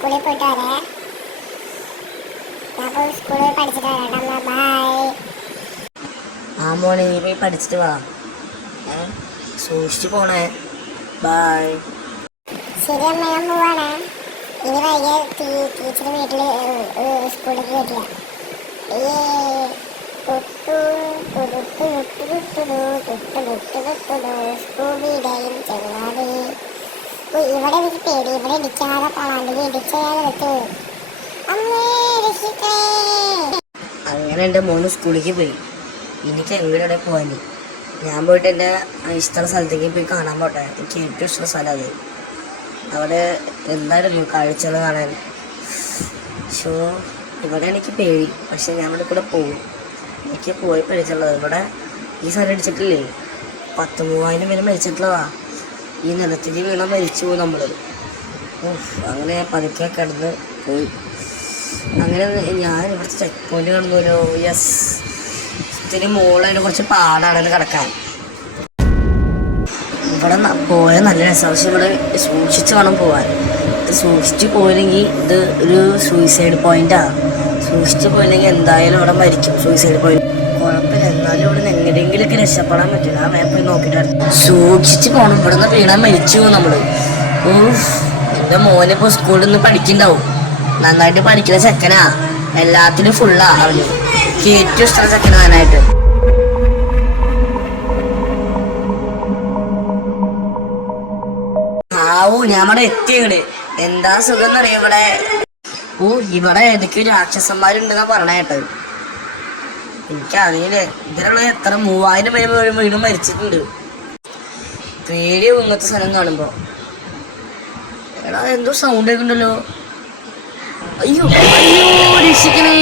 സ്കൂളിൽ പോയിട്ട് വരാം. ഞാൻ പോയി സ്കൂളിൽ പഠിച്ചിട്ട് വരാം. ബൈ. ആ മോനെ നീ പോയി പഠിച്ചിട്ട് വാ. സൂക്ഷിച്ചു പോണേ. ബൈ. ശരി അമ്മ, ഞാൻ പോവാണ്. ഇനി വൈകിയ ടീച്ചർ വീട്ടിൽ സ്കൂളിലേക്ക് വരില്ല. സ്കൂബിയുടെയും ചെങ്ങാതി. ഇവിടെ എനിക്ക് പേടി. ഇവിടെ ഇടിക്കാതെ പോണാണ്ട് ഇടിച്ചാൽ വെച്ചു. അമ്മേ രക്ഷിക്കേ. അങ്ങനെ എൻ്റെ മോന് സ്കൂളിലേക്ക് പോയി. എനിക്ക് എവിടെ പോകാൻ. ഞാൻ പോയിട്ട് എൻ്റെ ഇഷ്ടമുള്ള സ്ഥലത്തേക്ക് പോയി കാണാൻ പോട്ടെ. എനിക്ക് ഏറ്റവും ഇഷ്ടമുള്ള സ്ഥലം അത്. അവിടെ എന്തായിരുന്നു കാഴ്ചകൾ കാണാൻ. ഷോ ഇവിടെ എനിക്ക് പേടി. പക്ഷെ ഞാൻ ഇവിടെ കൂടെ പോകും. എനിക്ക് പോയി പഠിച്ചുള്ളത്. ഇവിടെ ഈ സ്ഥലം അടിച്ചിട്ടില്ലേ 10,000 പേര് മരിച്ചിട്ടുള്ളതാ. ഈ നിലത്തിൽ വീണ മരിച്ചു പോകും നമ്മൾ. അങ്ങനെ പതുക്കെ കിടന്ന് പോയി. അങ്ങനെ ഞാൻ ഇവിടുത്തെ ചെക്ക് പോയിന്റ് കടന്നല്ലോ. യെസ്, ഇത്തിരി മോളതിന് കുറച്ച് പാടാണെന്ന് കിടക്കാൻ. ഇവിടെ പോയ നല്ല രസം. പക്ഷെ ഇവിടെ സൂക്ഷിച്ച് വേണം പോകാൻ. ഇത് സൂക്ഷിച്ച് പോയില്ലെങ്കിൽ ഇത് ഒരു സൂയിസൈഡ് പോയിന്റാണ്. സൂക്ഷിച്ച് പോയില്ലെങ്കിൽ എന്തായാലും ഇവിടെ മരിക്കും. സൂയിസൈഡ് പോയിന്റ് കുഴപ്പമില്ല. എന്നാലും ഇവിടെ നിന്ന് എങ്ങനെയെങ്കിലൊക്കെ രക്ഷപ്പെടാൻ പറ്റില്ല. ആ മാപ്പ് പോയി നോക്കിയിട്ട് സൂക്ഷിച്ച് പോകണം. ഇവിടെ നിന്ന് വീണാൽ മരിച്ചു പോകും നമ്മൾ. എൻ്റെ മോനിപ്പോൾ സ്കൂളിൽ നിന്ന് പഠിക്കുന്നുണ്ടാവും. നന്നായിട്ട് പഠിക്കുന്ന ചെക്കനാ. എല്ലാത്തിനും ഫുള്ളാ അവന്. എനിക്ക് ഏറ്റവും ഇഷ്ടമുള്ള ചെക്കനാ ഞാനായിട്ട്. ഞാൻ ഇവിടെ എത്തിയത്. എന്താ സുഖം എന്നറിയാം ഇവിടെ. ഇവിടെ ഏതൊക്കെയോ രാക്ഷസന്മാരുണ്ടെന്നാ പറഞ്ഞ കേട്ടത്. എനിക്കറിയില്ലേ. ഇതിലുള്ള എത്ര 3,000 പേര് വീണ്ടും മരിച്ചിട്ടുണ്ട്. പേടിയോ ഇങ്ങനത്തെ സ്ഥലം കാണുമ്പോ. എടാ എന്തോ സൗണ്ട് കേൾക്കണ്ടല്ലോ. അയ്യോ അയ്യോ രക്ഷിക്കണേ.